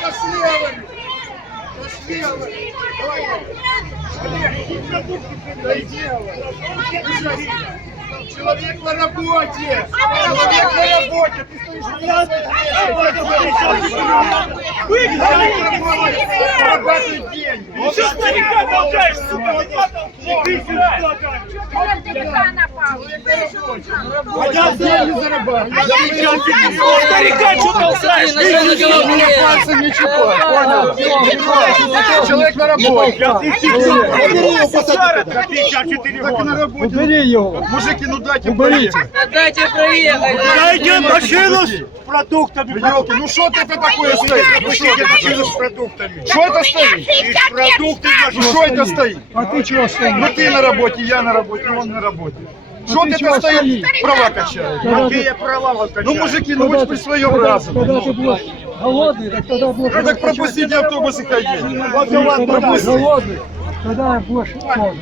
Кашлявый! Кашлявый! Давай! Человек на работе! Человек на работе! Ты стоишь Выгнали! Ты что старика толкаешь, сука? Ты сюда! А я деньги зарабатываю! Старика что толкаешь? Пальцем не чипай, понял? Человек на работе! Убери его, посадите! За 54 Так на работе! Убери его. Мужики, ну дайте проехать! Дайте проехать. Дайте машину с продуктами. Ну что это такое стоит? Ну что машину с продуктами. Что это стоит? Продукты Ну что это стоит? А ты чего стоишь? Ну ты на работе, я на работе, он на работе. Что ты стоит? стоишь? Права качаешь. Какие права вы Ну мужики, ну вы же при своем разуме. когда ты будешь голодный, так тогда будешь... Ну так пропустите автобусы ходить. Когда будешь голодный, тогда будешь.